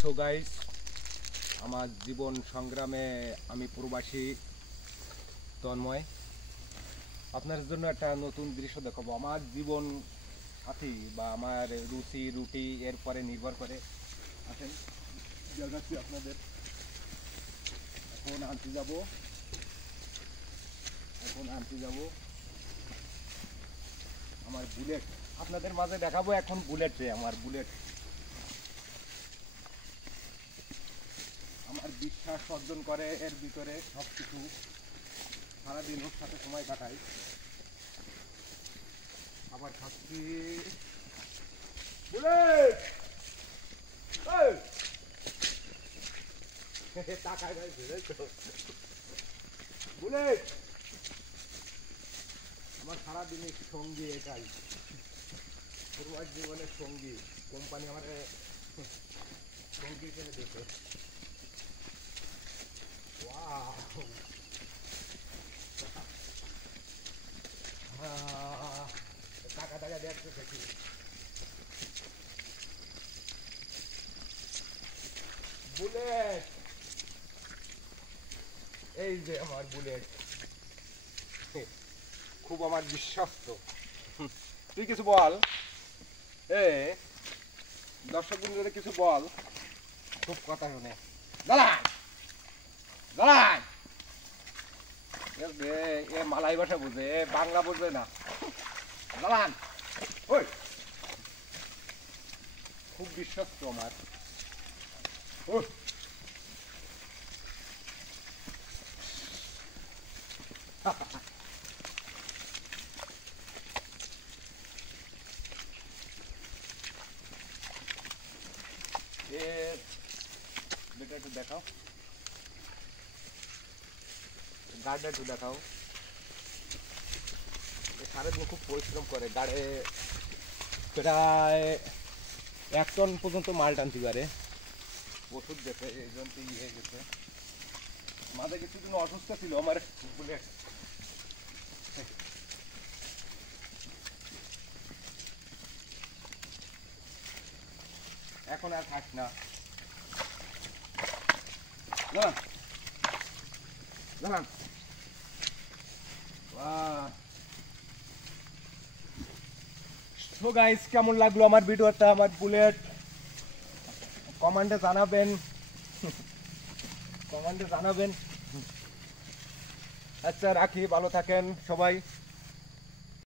So guys, আমার জীবন সংগ্রামে আমি প্রবাসী তন্ময় আপনার জন্য একটা নতুন দৃশ্য দেখাবো। আমার জীবন সাথী বা আমার রুচি রুটি এর পরে নির্ভর করে। আসেন দেখাচ্ছি আপনাদের। এখন আনতে যাব আমার বুলেট। আপনাদের মাঝে দেখাবো এখন বুলেট রে, আমার বুলেট। আমার বিশ্বাস অর্জন করে এর ভিতরে সব কিছু। সারাদিন ওর সাথে সময় কাটাই, আবার খাচ্ছি বুলেট। টাকায় বুলেট আমার সারাদিনের সঙ্গী, এটাই প্রবাস জীবনের সঙ্গী। কোম্পানি আমার সঙ্গী হিসেবে দেখে। টাকা দেখতে দেখি। বুলেট, এই যে আমার বুলেট, খুব আমার বিশ্বস্ত। তুই কিছু বল, দর্শক বন্ধুদের কিছু বল। খুব কথা শুনে দাঁড়ান দাঁড়ান। এ মালাই ভাষা বুঝে, বাংলা বুঝবে না। দাঁড়ান, ওই খুব বিশ্বস্ত আমার। এটা একটু দেখাও, গাড়িটা একটু দেখাও। সারাদিন খুব পরিশ্রম করে, গাড়ি প্রায় 1 টন পর্যন্ত মাল টানতে পারে। ওষুধ দেখে এই জন্য ইয়ে হয়ে গেছে। মাঝে কিছুদিন অসুস্থ ছিল আমার বুলেট। এখন আর থাক না। দাঁড়ান দাঁড়ান। সো গাইস, কেমন লাগলো আমার ভিডিওটা, আমার বুলেট? কমেন্টে জানাবেন। আচ্ছা রাখি, ভালো থাকেন সবাই।